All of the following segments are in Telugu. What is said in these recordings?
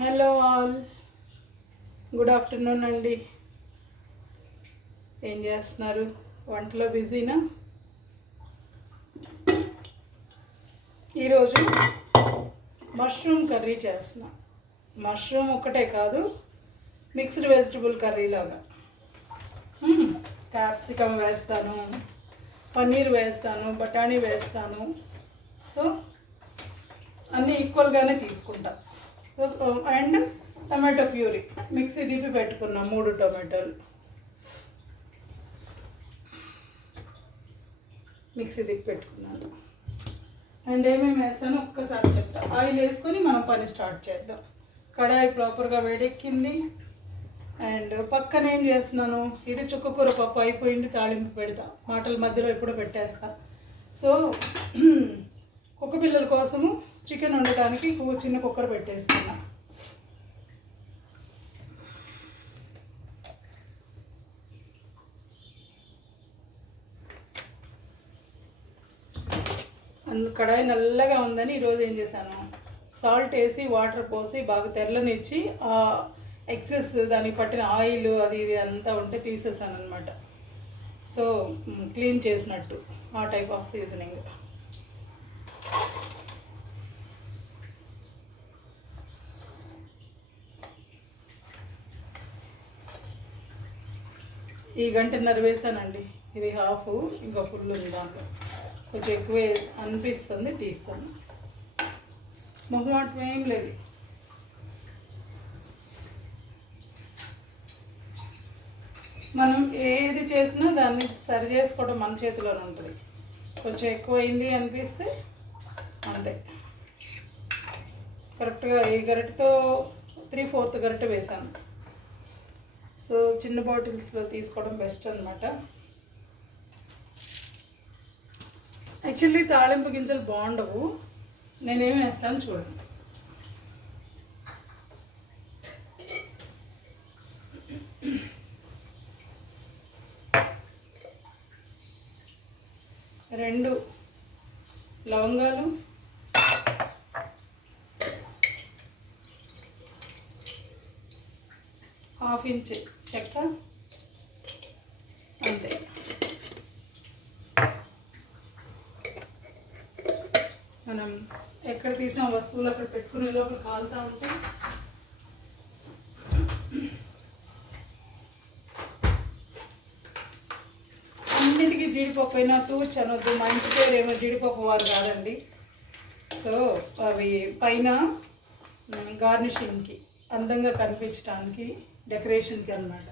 హలో ఆల్, గుడ్ ఆఫ్టర్నూన్ అండి. ఏం చేస్తున్నారు? వంటలో బిజీనా? ఈరోజు మష్రూమ్ కర్రీ చేస్తున్నా. మష్రూమ్ ఒక్కటే కాదు, మిక్స్డ్ వెజిటబుల్ కర్రీ లాగా. క్యాప్సికమ్ వేస్తాను, పన్నీర్ వేస్తాను, బఠానీ వేస్తాను. సో అన్నీ ఈక్వల్గానే తీసుకుంటా. అండ్ టమాటో ప్యూరీ మిక్సీ తిప్పి పెట్టుకున్నాం, 3 టొమాటోలు మిక్సీ తిప్పి పెట్టుకున్నాను. అండ్ ఏమేమి వేస్తానో ఒక్కసారి చెప్తా. ఆయిల్ వేసుకొని మనం పని స్టార్ట్ చేద్దాం. కడాయి ప్రాపర్గా వేడెక్కింది. అండ్ పక్కన ఏం చేస్తున్నాను, ఇది చుక్కకూర పప్పు అయిపోయింది, తాళింపు పెడతా. మాటల మధ్యలో ఎప్పుడో పెట్టేస్తా. సో కుక్క పిల్లల కోసము చికెన్ వండటానికి చిన్న కుక్కర్ పెట్టేసుకున్నా. కడాయి నల్లగా ఉందని ఈరోజు ఏం చేశాను, సాల్ట్ వేసి వాటర్ పోసి బాగా తెల్లనిచ్చి ఆ ఎక్సెస్ దానికి పట్టిన ఆయిల్ అది ఇది అంతా ఉంటే తీసేసాను అనమాట. సో క్లీన్ చేసినట్టు ఆ టైప్ ఆఫ్ సీజనింగ్. ఈ 1.5 గంట వేసానండి. ఇది హాఫ్, ఇంకా ఫుల్ ఉంది. దాంట్లో కొంచెం ఎక్కువ అనిపిస్తుంది, తీస్తాను. మొహమాటం ఏం లేదు. మనం ఏది చేసినా దాన్ని సరి చేసుకోవడం మన చేతిలోనే ఉంటుంది. కొంచెం ఎక్కువైంది అనిపిస్తే అంతే. కరెక్ట్గా ఈ గరిటతో 3/4 గరిట వేసాను. సో చిన్న బాటిల్స్లో తీసుకోవడం బెస్ట్ అనమాట. యాక్చువల్లీ తాళింపు గింజలు బాగుండవు. నేనేమి వేస్తాను చూడండి. రెండు లవంగాలు, ½ ఇంచ్ చెక్క, అంతే. మనం ఎక్కడ తీసిన వస్తువులు అక్కడ పెట్టుకునే లోపల కాలుతూ ఉంటే అన్నింటికి జీడిపప్పు అయినా తూచి అనొద్దు. మా ఇంటి పేరు ఏమో జీడిపప్పు వారు కాదండి. సో అవి పైన గార్నిషింగ్కి, అందంగా కనిపించడానికి, డెకరేషన్కి అన్నమాట.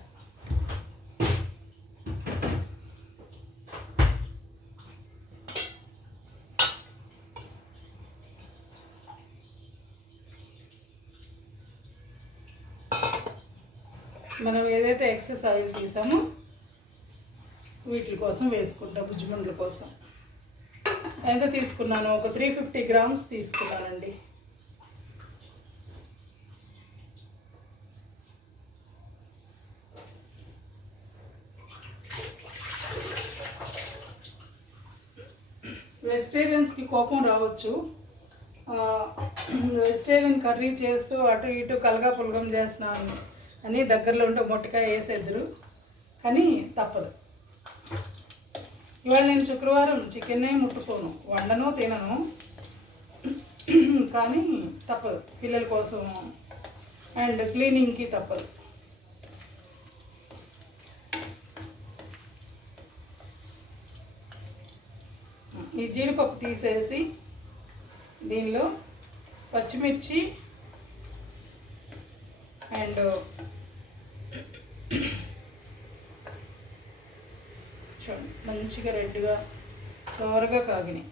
మనం ఏదైతే ఎక్సెస్ ఆయిల్ తీసామో వీటి కోసం వేసుకుంటాం, బుజ్జిమండ్ల కోసం. ఎంత తీసుకున్నాను, ఒక 350 గ్రామ్స్ తీసుకున్నానండి. వెజిటేరియన్స్కి కోపం రావచ్చు. వెజిటేరియన్ కర్రీ చేస్తూ అటు ఇటు కలగా పులగం చేస్తున్నాను అని దగ్గరలో ఉంటే మొట్టకాయ వేసేద్దరు, కానీ తప్పదు. ఇవాళ నేను శుక్రవారం చికెన్నే ముట్టుకోను, వండను, తినను, కానీ తప్పదు. పిల్లల కోసం అండ్ క్లీనింగ్కి తప్పదు. ఈ జీడిపప్పు తీసేసి దీనిలో పచ్చిమిర్చి అండ్ చూడండి, మంచిగా రెడ్గా త్వరగా కాగినాయి.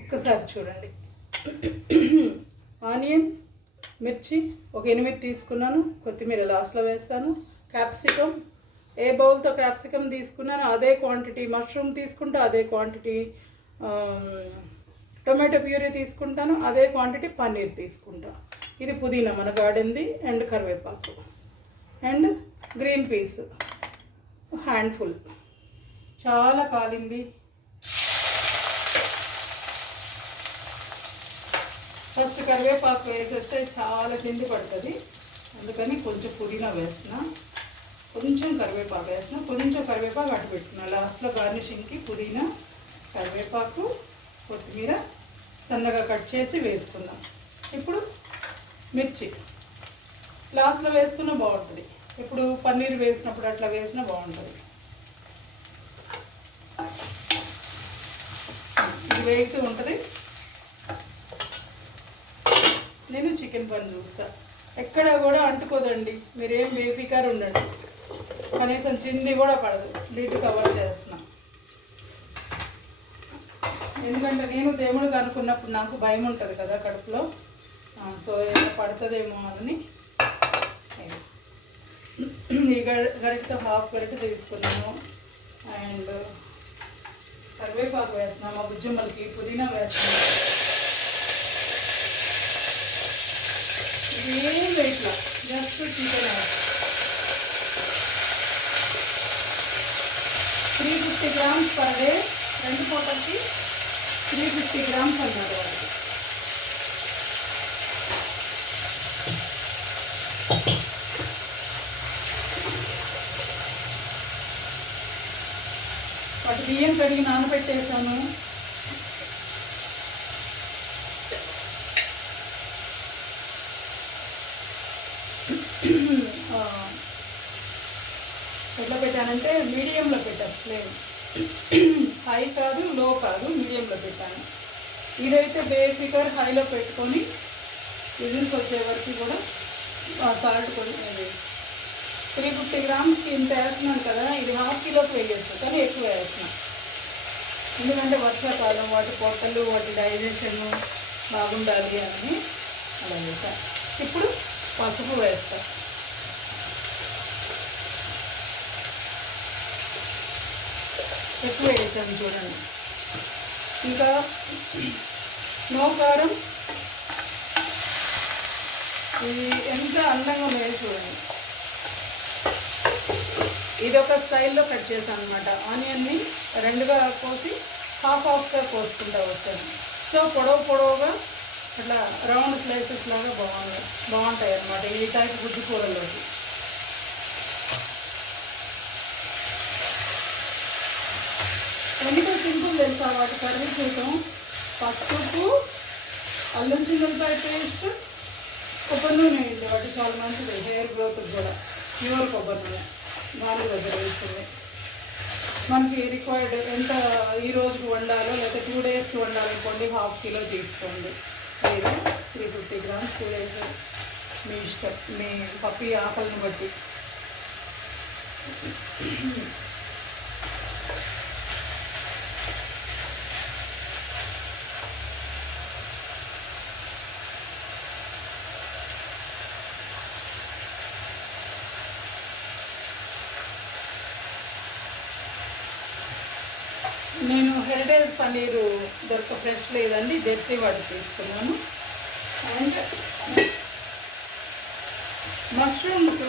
ఒక్కసారి చూడండి. ఆనియన్ మిర్చి ఒక 8 తీసుకున్నాను, కొత్తిమీర లాస్ట్లో వేస్తాను, క్యాప్సికమ్ ఏ బౌల్తో క్యాప్సికమ్ తీసుకున్నాను అదే క్వాంటిటీ మష్రూమ్ తీసుకుంటా, అదే క్వాంటిటీ టొమాటో ప్యూరీ తీసుకుంటాను, అదే క్వాంటిటీ పన్నీర్ తీసుకుంటా. ఇది పుదీనా మన గార్డెన్ది, అండ్ కరివేపాకు అండ్ గ్రీన్ పీస్ హ్యాండ్ఫుల్. చాలా కాలింది. ఫస్ట్ కరివేపాకు వేసేస్తే చాలా కింది పడుతుంది, అందుకని కొంచెం పుదీనా వేస్తున్నా, కొంచెం కరివేపాకు వేస్తున్నా, కొంచెం కరివేపాకు అటు పెట్టుకున్నా. లాస్ట్లో గార్నిషింగ్కి పుదీనా, కరివేపాకు, కొత్తిమీర సన్నగా కట్ చేసి వేసుకుందాం. ఇప్పుడు మిర్చి లాస్ట్లో వేసుకున్నా బాగుంటుంది, ఇప్పుడు పన్నీర్ వేసినప్పుడు అట్లా వేసినా బాగుంటుంది. ఇది వేగుతూ ఉంటుంది. నేను చికెన్ పని చూస్తా, ఎక్కడ కూడా అంటుకోదండి, మీరేం బేఫికర్ ఉండండి, కనీసం చింది కూడా పడదు. లిడ్ కవర్ చేస్తున్నా, ఎందుకంటే నేను దేవుడికి అనుకున్నప్పుడు నాకు భయం ఉంటుంది కదా కడుపులో, సో ఏమైనా పడుతుందేమో అని ఈ గరిటతో హాఫ్ గరిట తీసుకున్నాను. అండ్ కరివేపాకు వేస్తున్నాను, మా బుజ్జమ్మలకి పుదీనా వేస్తున్నాను. ఏం వెయిట్లా just chicken 350 grams per day, 2 పూటలకి 350 grams అన్నారు వాళ్ళు. వాటి బియ్యం కడిగి నానబెట్టేసాను. ఎట్లా పెట్టానంటే మీడియంలో పెట్టాను, ఫ్లేమ్ హై కాదు లో కాదు, మీడియంలో పెట్టాను. ఇదైతే బేఫికర్ హైలో పెట్టుకొని విజిల్స్ వచ్చే వరకు కూడా సాల్ట్ కొంచెం 350 grams ఇంత వేస్తున్నాను కదా, ఇది ½ కిలోకి వేయచ్చు, కానీ ఎక్కువ వేస్తున్నాను. ఎందుకంటే వర్షాకాలం వాటి పొట్టలు వాటి డైజెషన్ బాగుండాలి అని అలా వేస్తాను. ఇప్పుడు పసుపు వేస్తాను. ఎక్కువ వేసాను చూడండి. ఇంకా నో కారం. ఇది ఎంత అందంగా ఉన్నది చూడండి. ఇది ఒక స్టైల్లో కట్ చేశాను అనమాట. ఆనియన్ని 2గా కోసి హాఫ్గా కోసుకుంటా వచ్చాను. సో పొడవుగా అట్లా రౌండ్ స్లైసెస్ లాగా బాగుంటాయి అన్నమాట ఈ టైప్ గుడ్డు కూరల్లోకి. ఎందుకంటే సింపుల్ తెలుసా వాటి కర్రీ చేయటం. పసుపు, అల్లం చిన్నులపాయ పేస్ట్, కొబ్బరి నూనె వేయండి, వాటి చాలా మంచిది హెయిర్ గ్రోత్కి కూడా. ప్యూర్ కొబ్బరి నూనె నాలుగు దగ్గర వేస్తుంది. మనకి రిక్వైర్డ్ ఎంత ఈ రోజుకి వండాలో లేకపోతే 2 daysకి వండాలనుకోండి, ½ కిలో తీసుకోండి. లేదా 350 grams 2 days, మీ ఇష్టం, మీ పప్పి ఆకలిని బట్టి. నేను హెరిటేజ్ పన్నీరు ఫ్రెష్ లేదండి, జెర్సీ వాటి తీసుకున్నాను. అండ్ మష్రూమ్స్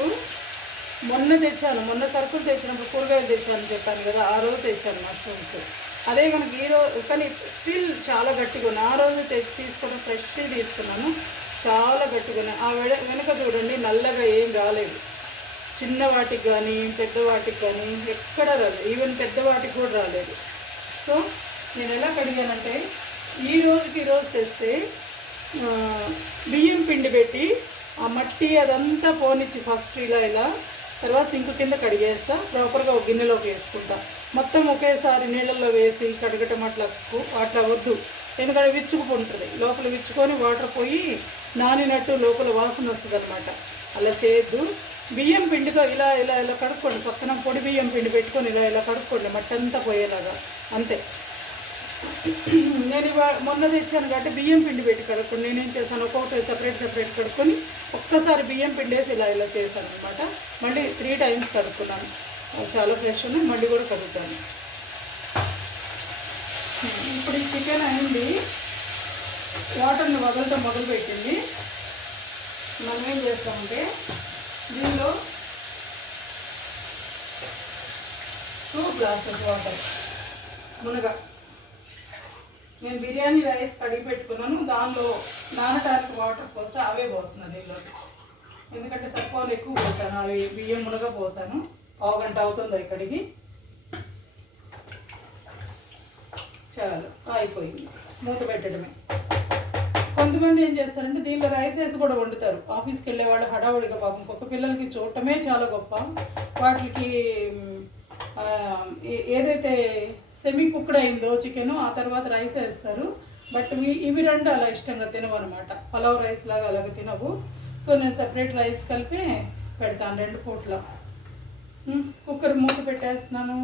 మొన్న తెచ్చాను, మొన్న సరుకులు తెచ్చినప్పుడు కూరగాయలు తెచ్చాను చెప్పాను కదా, ఆ రోజు తెచ్చాను మష్రూమ్స్. అదే కనుక ఈరోజు కానీ స్టిల్ చాలా గట్టిగా ఉన్నాయి. ఆ రోజు తీసుకున్న ఫ్రెష్ తీసుకున్నాను, చాలా గట్టిగా ఉన్నాయి. ఆ వెనక చూడండి నల్లగా ఏం రాలేదు. చిన్న వాటికి కానీ పెద్దవాటికి కానీ ఎక్కడ రాలేదు, ఈవెన్ పెద్దవాటికి కూడా రాలేదు. సో నేను ఎలా కడిగానంటే ఈ రోజు తెస్తే బియ్యం పిండి పెట్టి ఆ మట్టి అదంతా పోనిచ్చి ఫస్ట్ ఇలా తర్వాత సింకు కింద కడిగేస్తా, ప్రాపర్గా ఒక గిన్నెలోకి వేసుకుంటా. మొత్తం ఒకేసారి నీళ్ళల్లో వేసి కడగటం అట్లా వద్దు, ఎందుకంటే విచ్చుకుంటుంది. లోపల విచ్చుకొని వాటర్ పోయి నానినట్టు లోపల వాసన వస్తుంది అనమాట. అలా చేయొద్దు. బియ్యం పిండితో ఇలా కడుక్కోండి. పక్కన పొడి బియ్యం పిండి పెట్టుకొని ఇలా కడుక్కోండి, మట్టి అంతా పోయేలాగా. అంతే. నేను మొన్న తెచ్చాను కాబట్టి బియ్యం పిండి పెట్టి కడుక్కొని నేనేం చేశాను, ఒక్కొక్కటి సపరేట్ కడుక్కొని ఒక్కసారి బియ్యం పిండి వేసి ఇలా చేశాను అనమాట. మళ్ళీ 3 times కడుక్కున్నాను. చాలా ఫ్రెష్ ఉన్నాయి, మళ్ళీ కూడా కడుగుతాను. ఇప్పుడు ఈ చికెన్ అయింది, వాటర్ని వదలటం మొదలుపెట్టింది. మనం ఏం చేస్తామంటే దీనిలో 2 glasses వాటర్. మునగా నేను బిర్యానీ రైస్ కడిగి పెట్టుకున్నాను, దానిలో నానటానికి వాటర్ పోసి అవే పోస్తున్నాను దీనిలో. ఎందుకంటే సత్వాలు ఎక్కువ పోసాను, అవి బియ్యం మునగ పోసాను. 1 గంట అవుతుంది అవి కడిగి. చాలు అయిపోయింది, మూత పెట్టడమే. కొంతమంది ఏం చేస్తారంటే దీనిలో రైస్ వేసి కూడా వండుతారు. ఆఫీస్కి వెళ్ళేవాళ్ళు హడావుడిగా పాపం కుక్క పిల్లలకి చూడటమే చాలా గొప్ప. వాటికి ఏదైతే సెమీ కుక్డ్ అయిందో చికెను ఆ తర్వాత రైస్ వేస్తారు. బట్ ఇవి రెండు అలా ఇష్టంగా తినవు అనమాట, పలావ్ రైస్ లాగా అలాగే తినవు. సో నేను సపరేట్ రైస్ కలిపి పెడతాను 2 పూట్ల. కుక్కర్ మూత పెట్టేస్తున్నాను.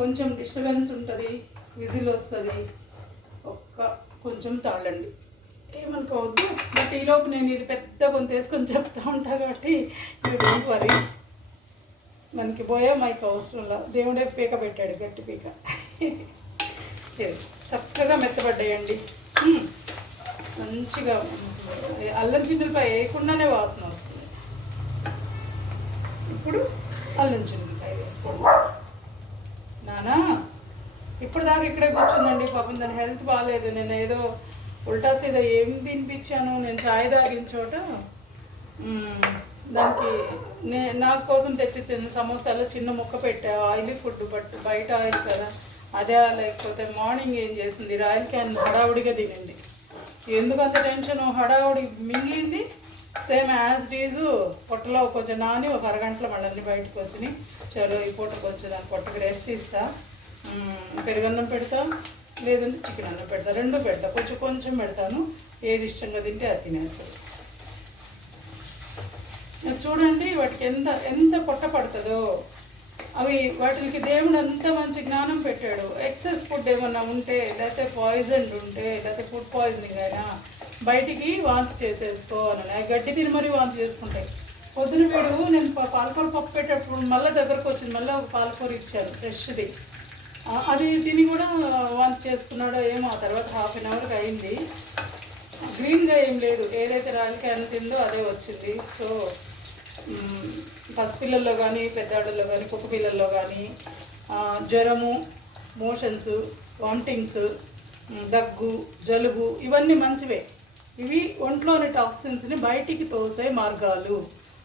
కొంచెం డిస్టర్బెన్స్ ఉంటుంది, విజిల్ వస్తుంది, కొంచెం తాళండి, ఏమనుకోవద్దు. బట్ ఈలోపు నేను ఇది పెద్ద కొంత వేసుకొని చెప్తా ఉంటా కాబట్టి ఇవి డోంట్ వరీ. మనకి పోయా మైక్ అవసరంలా, దేవుడే పీక పెట్టాడు, గట్టి పీక. చక్కగా మెత్తబడ్డాయండి, మంచిగా. అల్లం చిన్నులపై వేయకుండానే వాసన వస్తుంది. ఇప్పుడు అల్లం చిన్నులపై వేసుకోండి. నానా ఇప్పుడు దాకా ఇక్కడే కూర్చుందండి, పాపం దాని హెల్త్ బాగాలేదు. నేను ఏదో ఉల్టా సీదా ఏం తినిపించాను, నేను చాయ్ తాగిన చోట దానికి నా కోసం తెచ్చిచ్చిన సమోసాలో చిన్న ముక్క పెట్టా. ఆయిలీ ఫుడ్, బట్ బయట ఆయిల్ కదా, అదే లేకపోతే మార్నింగ్ ఏం చేసింది, రాయల్ క్యాన్ హడావుడిగా తినింది. ఎందుకంత టెన్షన్, హడావుడి మింగింది. సేమ్ యాజ్ డీజు పొట్టలో కొంచెం నాని 1 అరగంటలో మళ్ళీ బయటకు వచ్చినాయి. చలో ఈ పూట కొంచెం దాని పొట్టకి రెస్ట్ ఇస్తా. పెరుగన్నం పెడతా, లేదంటే చికెన్ అన్నం పెడతా, 2 పెడతా. కొంచెం పెడతాను, ఏది ఇష్టంగా తింటే అది తినేస్తుంది. చూడండి వాటికి ఎంత పొట్ట పడుతుందో. అవి వాటికి దేవుడు అంత మంచి జ్ఞానం పెట్టాడు. ఎక్సెస్ ఫుడ్ ఏమన్నా ఉంటే, లేకపోతే పాయిజన్ ఉంటే, లేకపోతే ఫుడ్ పాయిజనింగ్ అయినా బయటికి వాంతి చేసేసుకోవాలని గడ్డి తిని మరీ వాంతి చేసుకుంటాయి. పొద్దున వీడు నేను పాలకూర పప్పు పెట్టేటప్పుడు మళ్ళీ దగ్గరకు వచ్చింది, మళ్ళీ ఒక పాలకూర ఇచ్చాను ఫ్రెష్ది. అది తిని కూడా వాంతి చేసుకున్నాడో ఏమో. ఆ తర్వాత 1/2 అవర్కి అయింది. గ్రీన్గా ఏం లేదు, ఏదైతే రాయల్ క్యాన్ తిందో అదే వచ్చింది. సో పసిపిల్లల్లో కానీ పెద్దవాళ్ళల్లో కానీ కుక్క పిల్లల్లో కానీ జ్వరము, మోషన్స్, వామిటింగ్స్, దగ్గు, జలుబు ఇవన్నీ మంచివే. ఇవి ఒంట్లోని టాక్సిన్స్ని బయటికి తోసే మార్గాలు.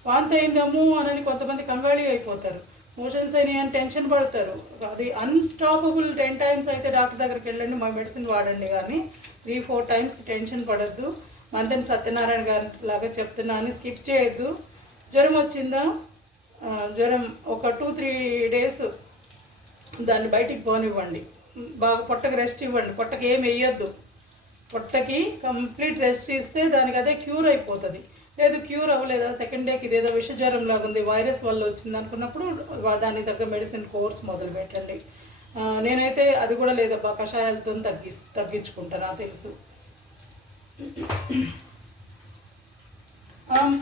వాంతి అయిందేమో అని కొంతమంది కంగాళీ అయిపోతారు, మోషన్స్ అయినాయి అని టెన్షన్ పడతారు. అది అన్స్టాపబుల్. 10 times అయితే డాక్టర్ దగ్గరికి వెళ్ళండి, మా మెడిసిన్ వాడండి, కానీ 3-4 timesకి టెన్షన్ పడద్దు. మంతెన సత్యనారాయణ గారి లాగా చెప్తున్నాను, స్కిప్ చేయొద్దు. జ్వరం వచ్చిందా, జ్వరం ఒక 2-3 days దాన్ని బయటికి పోనివ్వండి. బాగా పొట్టకి రెస్ట్ ఇవ్వండి, పొట్టకి ఏం వేయొద్దు. పొట్టకి కంప్లీట్ రెస్ట్ ఇస్తే దానికి అదే క్యూర్ అయిపోతుంది. లేదు క్యూర్ అవ్వలేదా, 2nd dayకి ఇదేదో విష జ్వరం లాగా ఉంది, వైరస్ వల్ల వచ్చింది అనుకున్నప్పుడు దానికి తగ్గ మెడిసిన్ కోర్స్ మొదలు పెట్టండి. నేనైతే అది కూడా లేదబ్బా, కషాయాలతో తగ్గించుకుంటాను, నాకు తెలుసు.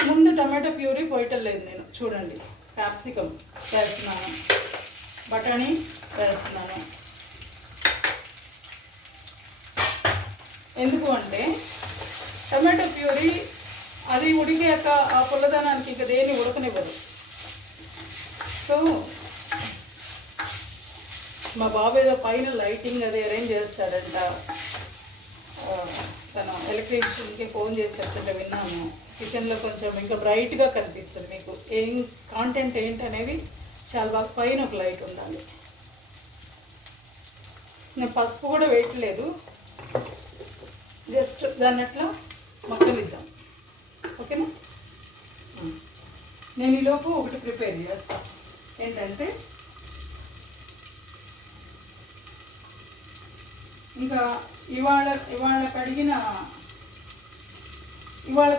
ముందు టమాటో ప్యూరీ పోయటం లేదు నేను. చూడండి, క్యాప్సికమ్ వేస్తున్నాను, బఠానీ వేస్తున్నాను. ఎందుకు అంటే టమాటో ప్యూరీ అది ఉడికాక ఆ పుల్లదనానికి ఇంకా దేన్ని ఉడకనివ్వదు. సో మా బాబు ఏదో పైన లైటింగ్ అది అరేంజ్ చేస్తాడంట. తను ఎలక్ట్రీషియన్కి ఫోన్ చేసి చెప్తుంటే విన్నాను. కిచెన్లో కొంచెం ఇంకా బ్రైట్గా కనిపిస్తుంది మీకు. ఏం కాంటెంట్ ఏంటనేది చాలా బాగా పైన ఒక లైట్ ఉండాలి. నేను పసుపు కూడా వేయట్లేదు, జస్ట్ దాన్ని అట్లా మక్కనిద్దాం. ఓకేనా? నేను ఈలోపు ఒకటి ప్రిపేర్ చేస్తాను. ఏంటంటే ఇంకా ఇవాళ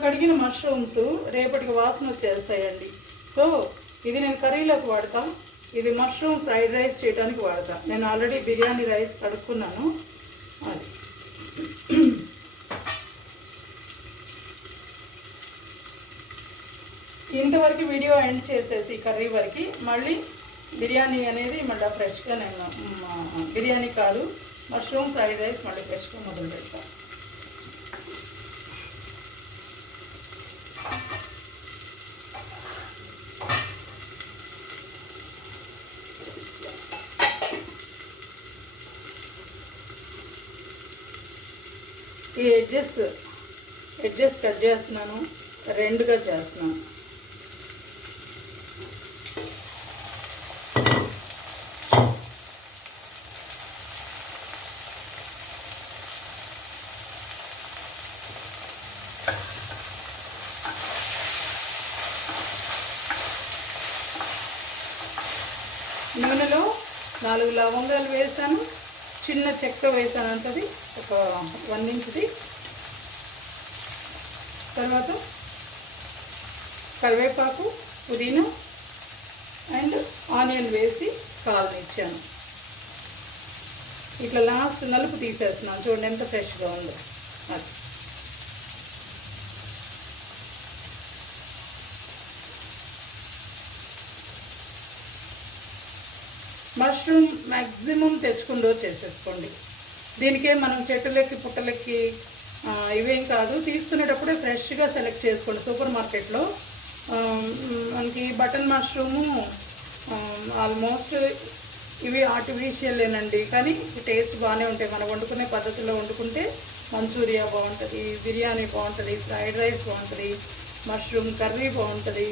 కడిగిన మష్రూమ్స్ రేపటికి వాసన వచ్చేస్తాయండి. సో ఇది నేను కర్రీలోకి వాడతాను. ఇది మష్రూమ్ ఫ్రైడ్ రైస్ చేయడానికి వాడతా. నేను ఆల్రెడీ బిర్యానీ రైస్ కడుక్కున్నాను. అది ఇంతవరకు వీడియో ఎండ్ చేసేసి కర్రీ వరకు మళ్ళీ బిర్యానీ అనేది మళ్ళీ ఫ్రెష్గా నేను బిర్యానీ కాదు మష్రూమ్ ఫ్రైడ్ రైస్ మళ్ళీ ఫ్రెష్గా మొదలు పెడతాను. ఈ ఎడ్జెస్ కట్ చేస్తున్నాను, రెండుగా చేస్తున్నాను. నూనెలో 4 లవంగాలు వేసాను, చిన్న చెక్క వేసాను అంతది, ఒక 1 ఇంచుది. తర్వాత కరివేపాకు, పుదీనా అండ్ ఆనియన్ వేసి కాలనిచ్చాను. ఇట్లా లాస్ట్ నలుపు తీసేస్తున్నాను. చూడండి ఎంత ఫ్రెష్గా ఉందో. అది మష్రూమ్ మ్యాక్సిమం తెచ్చుకుని రోజు చేసేసుకోండి. దీనికే మనం చెట్టులెక్కి పుట్టలెక్కి ఇవేం కాదు, తీసుకునేటప్పుడే ఫ్రెష్గా సెలెక్ట్ చేసుకోండి. సూపర్ మార్కెట్లో మనకి బటన్ మష్రూము ఆల్మోస్ట్ ఇవి ఆర్టిఫిషియలేనండి, కానీ టేస్ట్ బాగానే ఉంటాయి. మనం వండుకునే పద్ధతిలో వండుకుంటే మంచూరియా బాగుంటుంది, బిర్యానీ బాగుంటుంది, ఫ్రైడ్ రైస్ బాగుంటుంది, మష్రూమ్ కర్రీ బాగుంటుంది.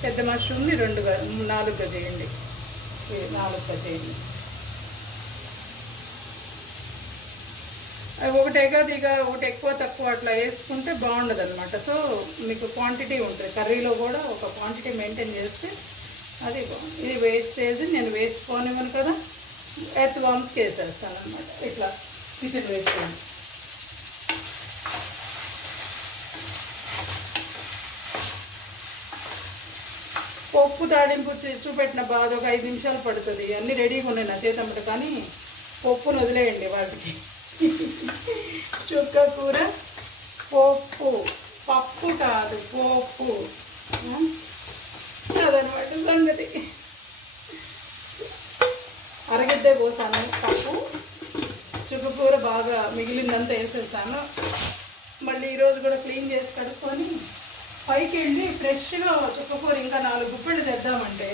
పెద్ద మష్రూమ్ని 4గా చేయండి, 4గా చేయండి. ఒకటే కాదు, ఇక ఒకటి ఎక్కువ తక్కువ అట్లా వేసుకుంటే బాగుండదు అనమాట. సో మీకు క్వాంటిటీ ఉంటుంది, కర్రీలో కూడా ఒక క్వాంటిటీ మెయింటైన్ చేస్తే అది బాగుంది. ఇది వేస్టేజ్ నేను వేసుకోనివ్వను కదా, ఎర్త్ వామ్స్కి వేసేస్తాను అనమాట. ఇట్లా కిచెన్ వేస్తాను. పప్పు తాడింపు చూపెట్టిన బాధ ఒక 5 నిమిషాలు పడుతుంది. అన్నీ రెడీగా ఉన్నాయి నా చేతమ్మట, కానీ పప్పును వదిలేయండి వాటికి. చుక్క కూర పప్పు, పప్పు కాదు పప్పు, అదనమాట సంగతి. అరగడ్డే పోసాను పప్పు, చుక్క కూర బాగా మిగిలిందంతా వేసేసాను. మళ్ళీ ఈరోజు కూడా క్లీన్ చేసి కడుక్కొని పైకి వెళ్ళి ఫ్రెష్గా చుక్కకూర ఇంకా 4 గుప్పెళ్ళు తెద్దామంటే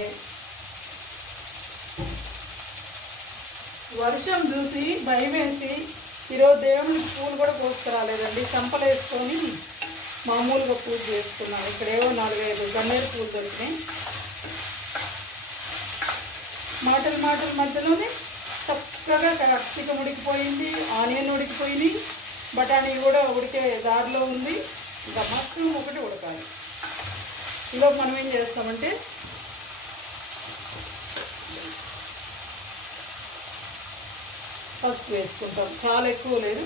వర్షం చూసి భయం వేసి ఈరోజు దేవునికి పూలు కూడా కోసుకురాలేదండి. చంపలు వేసుకొని మామూలుగా పూజ చేసుకున్నాను. ఇక్కడేవో 4-5 గన్నేరు పూలు దొరికినాయి. మాటల మధ్యలోనే చక్కగా క్యాప్సికం ఉడికిపోయింది, ఆనియన్ ఉడికిపోయింది, బఠానీ కూడా ఉడికే దారిలో ఉంది. ఇంకా మష్రూమ్ ఒకటి ఉడకాలి. ఈలోపు మనం ఏం చేస్తామంటే పసుపు వేసుకుంటాం, చాలా ఎక్కువ లేదు.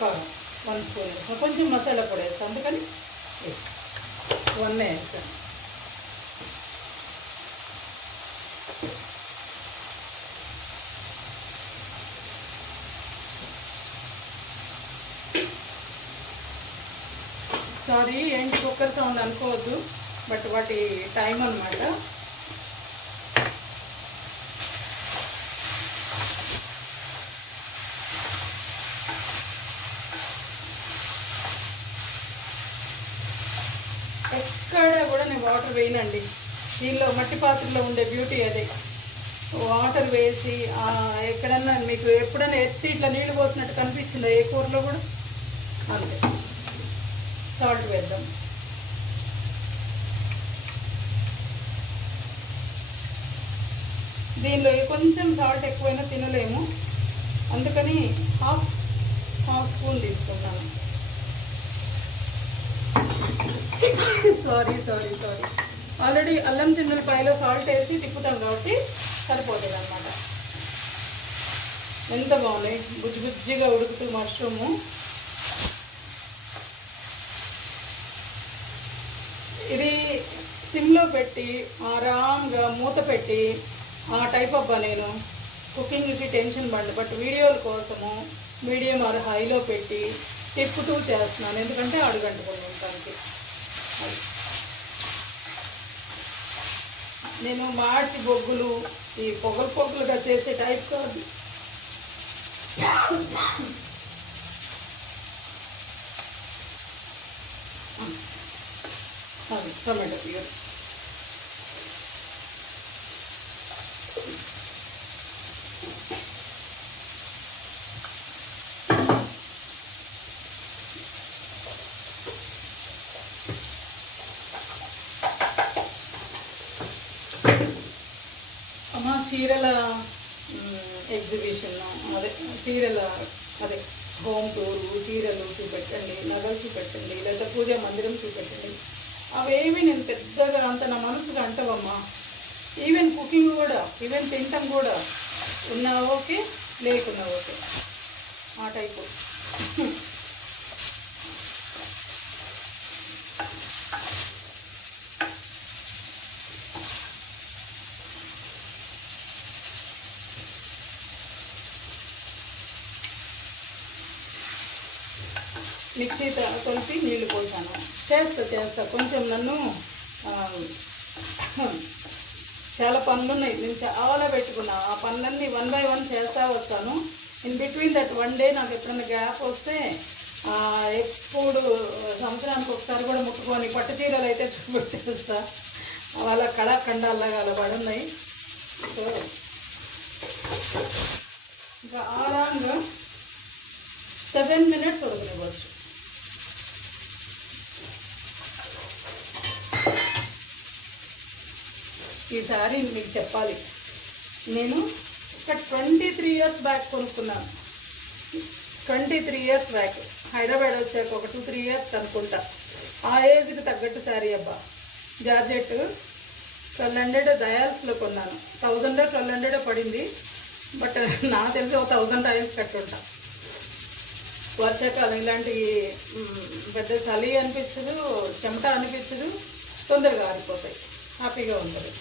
కారం 1 స్పూన్ వేస్తాం, కొంచెం మసాలా పొడి వేస్తాం, అందుకని 1 వేస్తాం. సారీ ఏంటి కుక్కర్ సౌండ్ అనుకోవద్దు, బట్ వాటి టైం అన్నమాట. ఎక్కడ కూడా నేను వాటర్ వేయనండి. దీనిలో మట్టి పాత్రలో ఉండే బ్యూటీ అదే. వాటర్ వేసి ఎక్కడన్నా మీకు ఎప్పుడైనా ఎత్తి ఇట్లా నీళ్ళు పోసినట్టు కనిపించిందా ఏ కూరలో కూడా? అంతే. సాల్ట్ వేద్దాం. దీనిలో కొంచెం సాల్ట్ ఎక్కువైనా తినలేము, అందుకని హాఫ్ స్పూన్ తీసుకున్నాను. సారీ ఆల్రెడీ అల్లం చిన్నులపాయలో సాల్ట్ వేసి తిప్పుతాం కాబట్టి సరిపోతుంది అన్నమాట. ఎంత బాగున్నాయి, బుజ్జి బుజ్జిగా ఉడుకుతూ మష్రూము. ఇది సిమ్లో పెట్టి ఆరాంగా మూత పెట్టి ఆ టైప్ అబ్బా నేను కుకింగ్కి టెన్షన్ పడి, బట్ వీడియోల కోసము మీడియం ఆర్ హైలో పెట్టి తిప్పుతూ చేస్తున్నాను, ఎందుకంటే అడుగంటుకొని ఉంటానికి. నేను మార్చి బొగ్గులు ఈ పొగలుగా చేసే టైప్ కాదు. అది టొమాటో ప్యూర్. అమ్మ చీరల ఎగ్జిబిషన్, అదే చీరల అదే హోమ్ టూరు, చీరలు చూపెట్టండి, నగలు చూపెట్టండి, లేదా పూజా మందిరం చూపెట్టండి. అవేమి నేను పెద్దగా అంత నా మనసుకు అంటవమ్మా. ఈవెన్ కుకింగ్ కూడా, ఈవెన్ తింటాం కూడా, ఉన్నా ఓకే లేకున్నా ఓకే ఆ టైపు. మిక్సీ కలిపి నీళ్లు పోసాను. చేస్తా కొంచెం నన్ను చాలా పనులు ఉన్నాయి, నేను చాలా పెట్టుకున్నా. ఆ పనులన్నీ 1 by 1 చేస్తూ వస్తాను. ఇన్ బిట్వీన్ దట్ 1 day నాకు ఎప్పుడైనా గ్యాప్ వస్తే ఎప్పుడు సంవత్సరానికి ఒకసారి కూడా ముట్టుకొని పట్టు చీరలు అయితే చూపెట్టేస్తా. వాళ్ళ కళాఖండాల్లాగా అలా పడున్నాయి. సో ఇంకా ఆరాంగా 7 minutes ఉడకనివ్వచ్చు. ఈసారి మీకు చెప్పాలి, నేను ఒక 23 years బ్యాక్ కొనుక్కున్నాను. 23 years బ్యాక్ హైదరాబాద్ వచ్చాక ఒక 2-3 years అనుకుంటా. ఆ ఏజ్కి తగ్గట్టు శారీ అబ్బా. జార్జెట్ 1200 దయాల్స్లో కొన్నాను. 1000 1200 పడింది, బట్ నాకు తెలిసి ఒక 1000 times కట్టుంటా. వర్షాకాలం ఇలాంటి పెద్ద చలి అనిపించదు, చెమట అనిపించదు, తొందరగా ఆరిపోతాయి, హ్యాపీగా ఉంటుంది.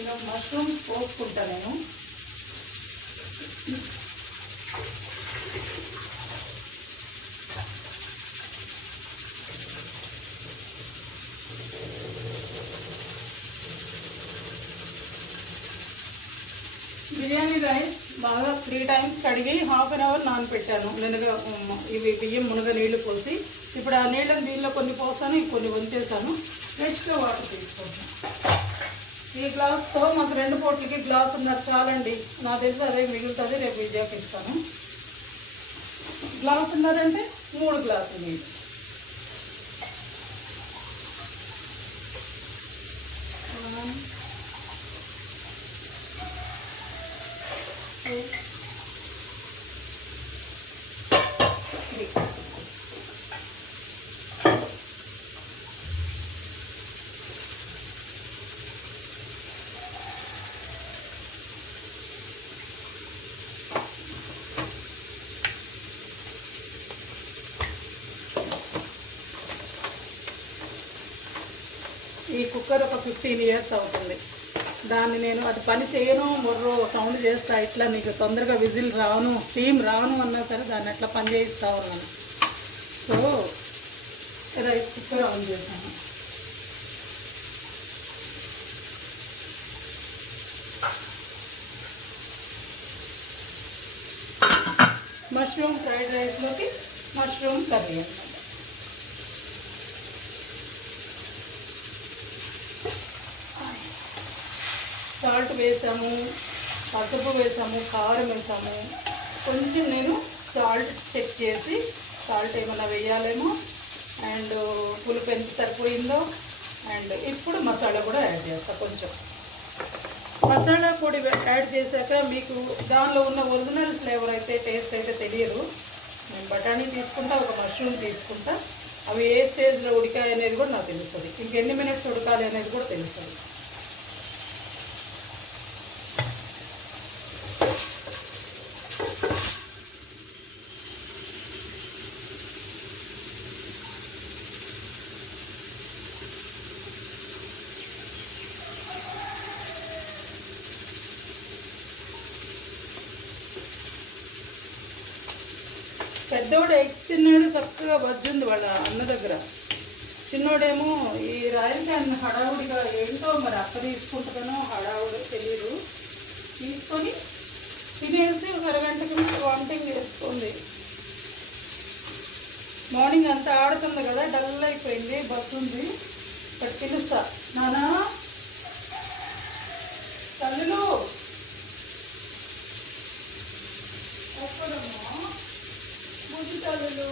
ఇలా మష్రూమ్స్ పోసుకుంటా నేను. బిర్యానీ రైస్ బాగా 3 times కడిగి 1/2 hour నానపెట్టాను. నెనగా ఇవి బియ్యం మునగ నీళ్లు పోసి, ఇప్పుడు ఆ నీళ్ళని దీనిలో కొన్ని పోసాను, కొన్ని వంచేసాను. నెక్స్ట్గా వాటర్ తీసుకుంటాను. ఈ గ్లాస్తో మాకు 2 పూటలకి గ్లాస్ ఉన్నది చాలండి. నాకు తెలిసి అదే మిగులుతుంది, రేపు విజయాకి ఇస్తాను. గ్లాస్ ఉన్నదంటే 3 గ్లాసులు నీళ్ళు. ఈ కుక్కర్ ఒక 15 years అవుతుంది. దాన్ని నేను అది పని చేయను, మొర్రో సౌండ్ చేస్తా, ఇట్లా నీకు తొందరగా విజిల్ రాను, స్టీమ్ రాను అన్నా సరే దాన్ని అట్లా పని చేయిస్తా ఉన్నాను. సో రైస్ కుక్కర్ ఆన్ చేశాను. మష్రూమ్ ఫ్రైడ్ రైస్లోకి మష్రూమ్ కర్రీ అన్నమాట. సాల్ట్ వేసాము, పసుపు వేసాము, కారం వేసాము. కొంచెం నేను సాల్ట్ చెక్ చేసి సాల్ట్ ఏమైనా వేయాలేమో, అండ్ పులుపు ఎంత సరిపోయిందో. అండ్ ఇప్పుడు మసాలా కూడా యాడ్ చేస్తాను. కొంచెం మసాలా పొడి యాడ్ చేశాక మీకు దానిలో ఉన్న ఒరిజినల్ ఫ్లేవర్ అయితే, టేస్ట్ అయితే తెలియదు. నేను బఠానీ తీసుకుంటా, ఒక మష్రూమ్ తీసుకుంటా. అవి ఏ స్టేజ్లో ఉడికాయి అనేది కూడా నాకు తెలుస్తుంది, ఇంకెన్ని మినిట్స్ ఉడకాలి అనేది కూడా తెలుస్తుంది. పెద్దోడు ఎగ్స్ తిన్నాడు, చక్కగా బజ్జుంది వాళ్ళ అన్న దగ్గర. చిన్నోడేమో ఈ రాయలకాయ హడావుడిగా ఏంటో మరి అక్క తీసుకుంటుందనో హడావుడు తెలియదు, తీసుకొని తినేసి ఒక అరగంటకి వామిటింగ్ చేసుకుంది. మార్నింగ్ అంతా ఆడుతుంది కదా, డల్ అయిపోయింది, బస్సుంది. ఇక్కడ పిలుస్తా, నానా తల్లులు ఎక్కడమ్మా ముద్దు తల్లులు.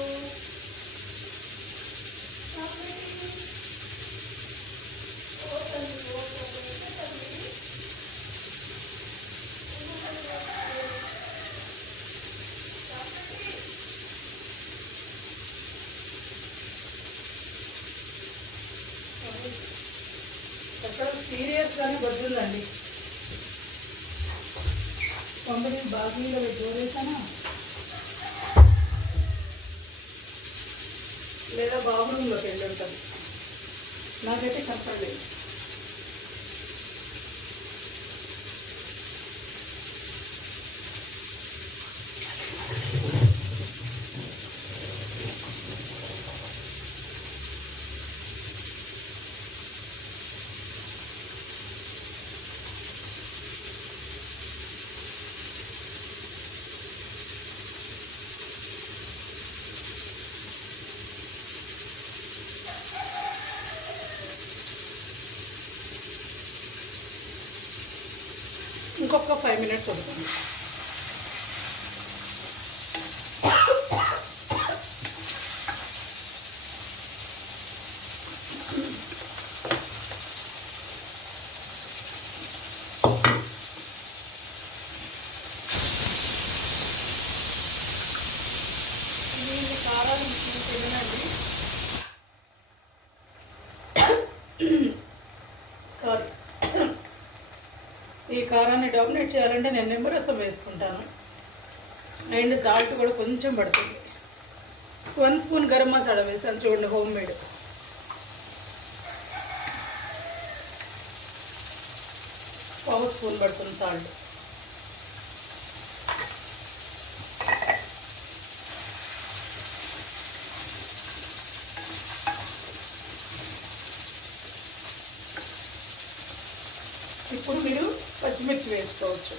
ఎక్కడ సీరియస్గానే బొద్దుందండి. కొందరి బాగా జోరేసానా లేదా బాత్రూంలోకి వెళ్ళి ఉంటాను, నాకైతే కనపడలేదు. ఇంకొక 5 minutes ఉడుతుంది. దీన్ని కారాలు తినండి. సారీ, ఈ కారాన్ని డామినేట్ చేయాలంటే నేను నిమ్మరసం వేసుకుంటాను. అండ్ సాల్ట్ కూడా కొంచెం పడుతుంది. 1 స్పూన్ గరం మసాలా వేసాను చూడండి, హోమ్ మేడ్. పావు స్పూన్ పడుతుంది సాల్ట్. ఇప్పుడు మీరు పచ్చిమిర్చి వేసుకోవచ్చు.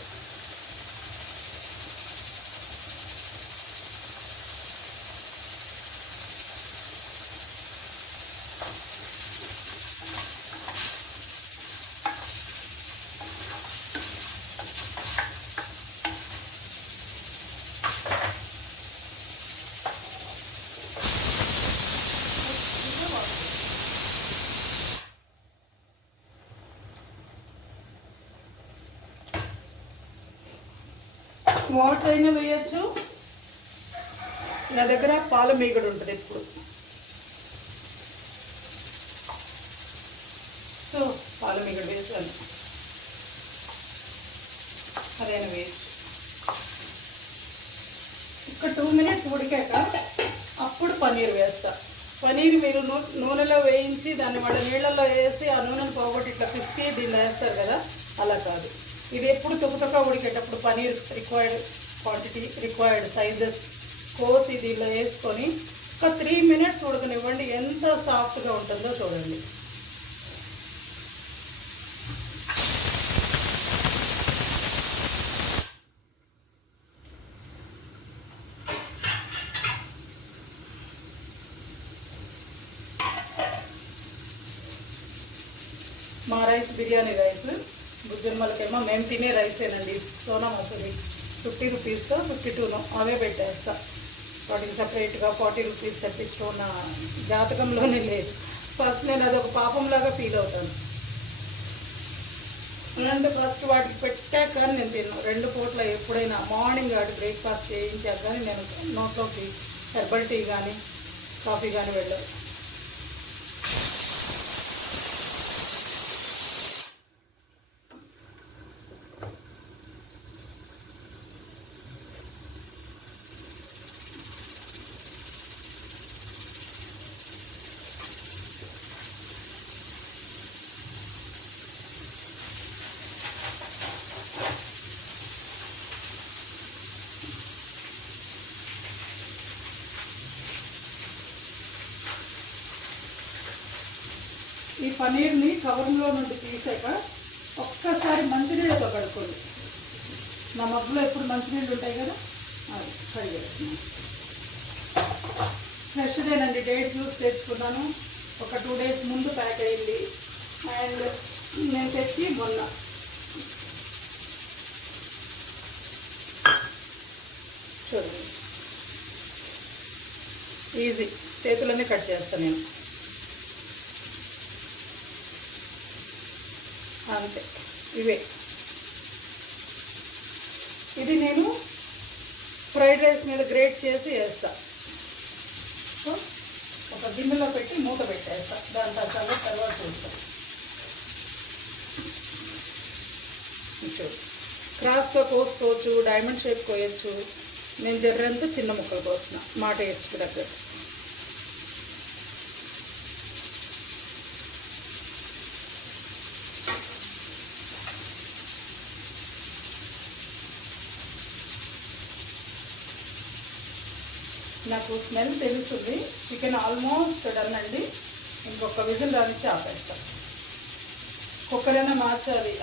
వాటర్ అయినా వేయచ్చు, నా దగ్గర పాల మీగడ ఉంటుంది ఎప్పుడు, సో పాల మీగడ వేసాను, అదైనా వేయచ్చు. ఒక 2 minutes ఉడికాక అప్పుడు పన్నీర్ వేస్తా. పన్నీర్ మీరు నూనెలో వేయించి దాన్ని వాడి నీళ్ళల్లో వేసి ఆ నూనెను పోగొట్టి ఇట్లా పిసికి దీన్ని వేస్తారు కదా, అలా కాదు. ఇది ఎప్పుడు తుకతుక ఉడికేటప్పుడు paneer required quantity, required sizes కోసి దీనిలో వేసుకొని ఒక 3 minutes ఉడకనివ్వండి. ఎంత సాఫ్ట్గా ఉంటుందో చూడండి. మా రైస్ బిర్యానీ రైస్ బుజ్జమ్మలకేమో మేము తినే రైసేనండి, సోనా మసూరి 50 rupees 52 అవే పెట్టేస్తా. వాటికి సపరేట్గా 40 rupees తెప్పించుకో నా జాతకంలోనే లేదు. ఫస్ట్ నేను అదొక పాపంలాగా ఫీల్ అవుతాను. అంటే ఫస్ట్ వాటికి పెట్టాక నేను తిన్నాను 2 పూట్ల. ఎప్పుడైనా మార్నింగ్ వాటి బ్రేక్ఫాస్ట్ చేయించాక కానీ నేను నోట్లోకి హెర్బల్ టీ కానీ కాఫీ కానీ వెళ్ళదు. ఈ పనీర్ని కవర్లో నుండి తీసాక ఒక్కసారి మంచినీళ్ళతో కడుక్కోండి. నా మగ్గులో ఎప్పుడు మంచినీళ్ళు ఉంటాయి కదా, అది కడిగేస్తున్నాను. ఫ్రెష్దేనండి, డేట్ జ్యూస్ తెచ్చుకున్నాను. ఒక 2 days ముందు ప్యాక్ అయింది. అండ్ నేను తెచ్చి మొన్న చూడండి, ఈజీ, చేతులన్నీ కట్ చేస్తాను నేను అంతే. ఇవే, ఇది నేను ఫ్రైడ్ రైస్ మీద గ్రేట్ చేసి వేస్తా. సో ఒక గిన్నెలో పెట్టి మూత పెట్టేస్తా, దాని తర్వాత చూస్తా. క్రాస్గా కోసుకోవచ్చు, డైమండ్ షేప్ కోయచ్చు. నేను జర్రంతా చిన్న ముక్కలు కోస్తున్నా మా టేస్ట్కి తగ్గట్టు. నాకు స్మెల్ తెలుస్తుంది. చికెన్ ఆల్మోస్ట్ డన్ అండి. ఇంకొక విజిల్ రానిచ్చి ఆపేస్తాను. కుక్కర్ అయినా మార్చాలి.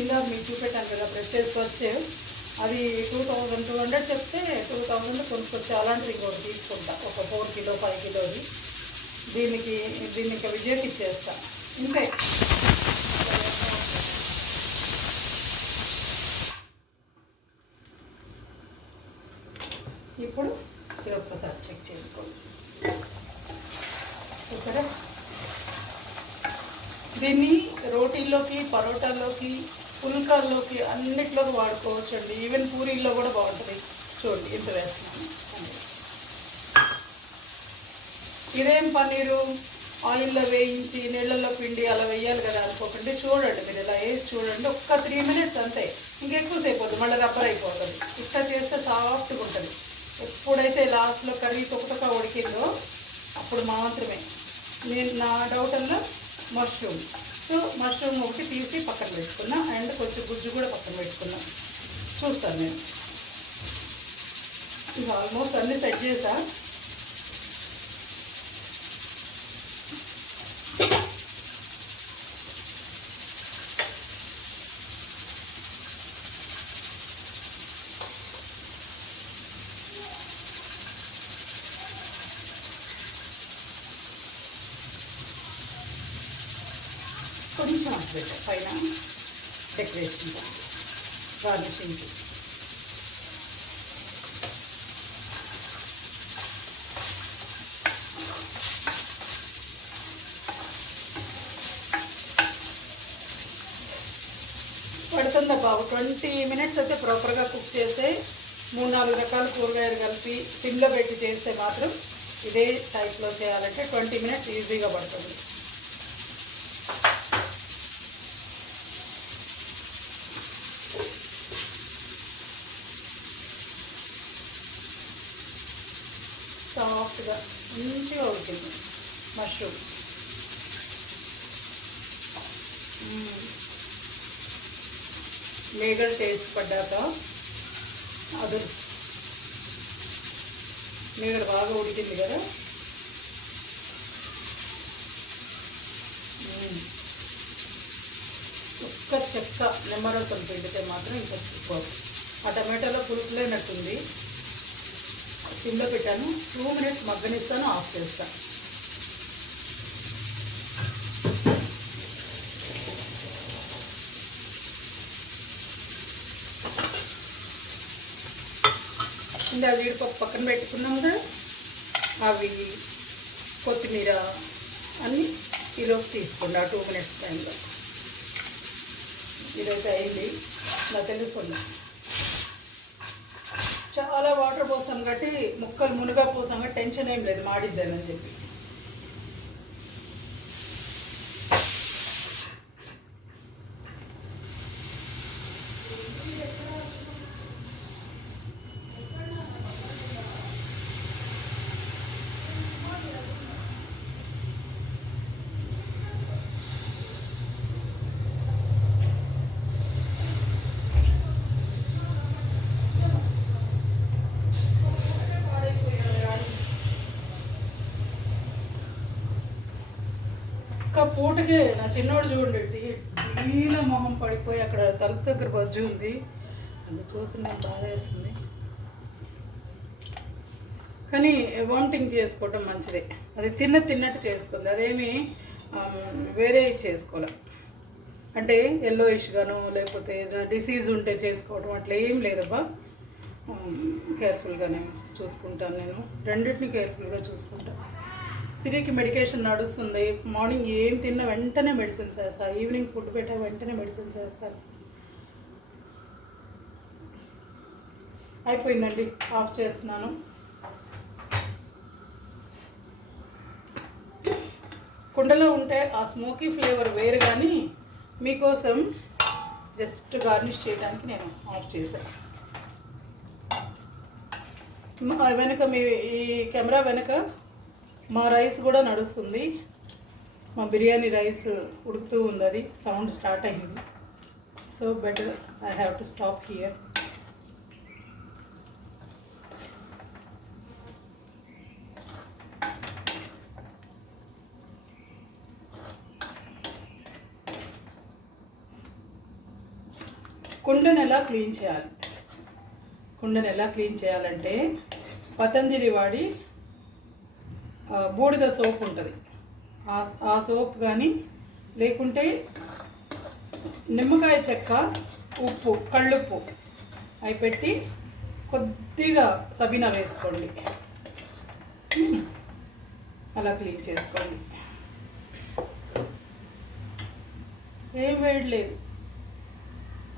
ఇందా మీకు చూపెట్టాను కదా ప్రెస్టేజ్ వచ్చే, అది 2200 చెప్తే 2000 కొనుక్కొచ్చి అలాంటిది ఇంకోటి తీసుకుంటా. ఒక 4 kilo 5 kiloది దీన్ని ఇంకా విజయకి ఇచ్చేస్తా. ఇంతే. ఇప్పుడు ఇది ఒక్కసారి చెక్ చేసుకోండి. చూసారా, దీన్ని రోటీల్లోకి, పరోటాల్లోకి, పుల్కాల్లోకి అన్నిట్లోకి వాడుకోవచ్చు అండి. ఈవెన్ పూరీల్లో కూడా బాగుంటుంది. చూడండి ఎంత వేస్తున్నాను. ఇదేం పన్నీరు ఆయిల్లో వేయించి నీళ్ళల్లో పిండి అలా వేయాలి కదా అనుకోకండి. చూడండి, మీరు ఇలా వేసి చూడండి. ఒక్క 3 minutes అంతే, ఇంకెక్కువసేపు వద్దు, మళ్ళీ రబ్బర్ అయిపోతుంది. ఇట్లా చేస్తే సాఫ్ట్గా ఉంటుంది. ఎప్పుడైతే లాస్ట్లో కర్రీ తొక్కతొక్క ఉడికిందో అప్పుడు మాత్రమే. నా డౌటల్లో మష్రూమ్. సో మష్రూమ్ ఒకటి తీసి పక్కన పెట్టుకున్నా, అండ్ కొంచెం గుజ్జు కూడా పక్కన పెట్టుకున్నా. చూస్తాను నేను. ఇది ఆల్మోస్ట్ అన్నీ సెట్ చేసా. కొంచెం పెట్టా పైన డెకరేషన్ గార్నిషింగ్. పడుతుందా బాబు? 20 minutes అయితే ప్రాపర్గా కుక్ చేస్తే 3-4 రకాల కూరగాయలు కలిపి సిమ్లో పెట్టి చేస్తే మాత్రం ఇదే టైప్లో చేయాలంటే 20 minutes ఈజీగా పడుతుంది. సాఫ్ట్గా మంచిగా ఉడికింది మష్రూమ్. మేగడ టేస్ట్ పడ్డాక అది మేగడ బాగా ఉడికింది కదా. ఒక్క చెక్క నిమ్మరసం పిండితే మాత్రం ఇంకా సూపర్. ఆ టమాటాలో పులుపులేనట్టుంది. సిమ్లో పెట్టాను. 2 minutes మగ్గనిస్తాను, ఆఫ్ చేస్తాను. ఇంకా జీడిపప్పు పక్కన పెట్టుకున్నాం కదా, అవి కొత్తిమీర అన్నీ ఈలోకి తీసుకోండి. ఆ 2 minutes టైంలో ఈరోజు అయింది. నాకు తెలుసుకున్నా చాలా చాలా వాటర్ పోసాం కాబట్టి ముక్కలు మునుగా పోసాం కాబట్టి టెన్షన్ ఏం లేదు మాడిద్దానని చెప్పి. ఒక్క పూటకే నా చిన్నోడు చూడండి నీల మొహం పడిపోయి అక్కడ తలుపు దగ్గర బజ్జు ఉంది, అది చూసి నాకు బాధ వేస్తుంది. కానీ వామిటింగ్ చేసుకోవటం మంచిదే, అది తిన్నట్టు చేసుకుంది, అదేమి వేరే చేసుకోవాలి. అంటే ఎల్లోయిష్గాను లేకపోతే డిసీజ్ ఉంటే చేసుకోవడం అట్లా ఏం లేదబ్బా. కేర్ఫుల్గానే చూసుకుంటాను, నేను రెండింటిని కేర్ఫుల్గా చూసుకుంటాను. సిరికి మెడికేషన్ నడుస్తుంది, మార్నింగ్ ఏం తిన్నా వెంటనే మెడిసిన్స్ వేస్తాను, ఈవినింగ్ ఫుడ్ పెట్టా వెంటనే మెడిసిన్స్ వేస్తాను. అయిపోయిందండి, ఆఫ్ చేస్తున్నాను. కుండలో ఉంటే ఆ స్మోకీ ఫ్లేవర్ వేరు, కానీ మీకోసం జస్ట్ గార్నిష్ చేయడానికి నేను ఆఫ్ చేశాను. వెనక మీ ఈ కెమెరా వెనక మా రైస్ కూడా నడుస్తుంది, మా బిర్యానీ రైస్ ఉడుకుతూ ఉంది, అది సౌండ్ స్టార్ట్ అయింది. So better I have to stop here. కుండను ఎలా క్లీన్ చేయాలంటే పతంజలి వాడి బూడిద సోప్ ఉంటుంది, ఆ సోప్ కానీ లేకుంటే నిమ్మకాయ చెక్క, ఉప్పు, కళ్ళుప్పు అవి పెట్టి కొద్దిగా సబీనా వేసుకోండి, అలా క్లీన్ చేసుకోండి. ఏం వేడి లేదు,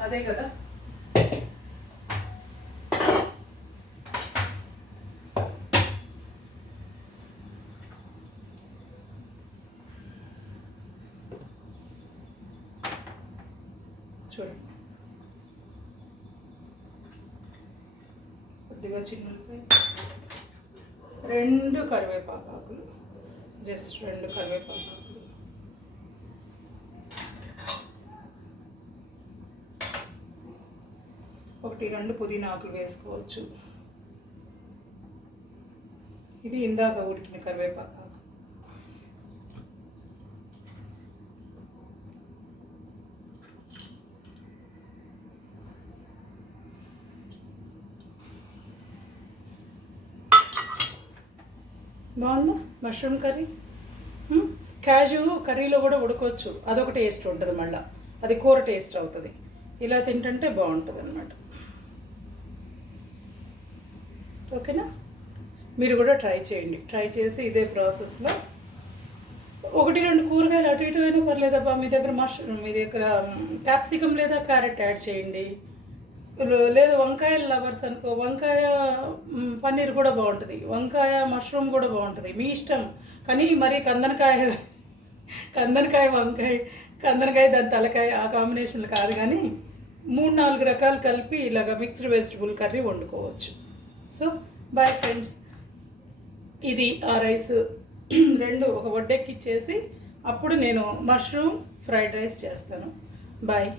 అదే కదా. చూడండి, కొద్దిగా చిన్నపాయ, 2 కరివేపాకులు, జస్ట్ 2 కరివేపాకులు, ఒకటి 2 పుదీనా ఆకులు వేసుకోవచ్చు. ఇది ఇందాక ఉడికిన కరివేపాకు. బాగుందా మష్రూమ్ కర్రీ? క్యాజు కర్రీలో కూడా ఉడకొచ్చు, అదొక టేస్ట్ ఉంటుంది, మళ్ళీ అది కూర టేస్ట్ అవుతుంది. ఇలా తింటుంటే బాగుంటుంది అన్నమాట. ఓకేనా, మీరు కూడా ట్రై చేయండి. ట్రై చేసి ఇదే ప్రాసెస్లో 1-2 కూరగాయలు అటు ఇటు అయినా పర్లేదబ్బా. మీ దగ్గర క్యాప్సికమ్ లేదా క్యారెట్ యాడ్ చేయండి. లేదు వంకాయల లవర్స్ అనుకో, వంకాయ పన్నీర్ కూడా బాగుంటుంది, వంకాయ మష్రూమ్ కూడా బాగుంటుంది, మీ ఇష్టం. కానీ మరి కందనకాయ వంకాయ, కందనకాయ దాని తలకాయ ఆ కాంబినేషన్లు కాదు, కానీ 3-4 రకాలు కలిపి ఇలాగ మిక్స్డ్ వెజిటబుల్ కర్రీ వండుకోవచ్చు. సో బాయ్ ఫ్రెండ్స్, ఇది ఆ రైస్ 2 ఒక వడ్డెక్కిచ్చేసి అప్పుడు నేను మష్రూమ్ ఫ్రైడ్ రైస్ చేస్తాను. బాయ్.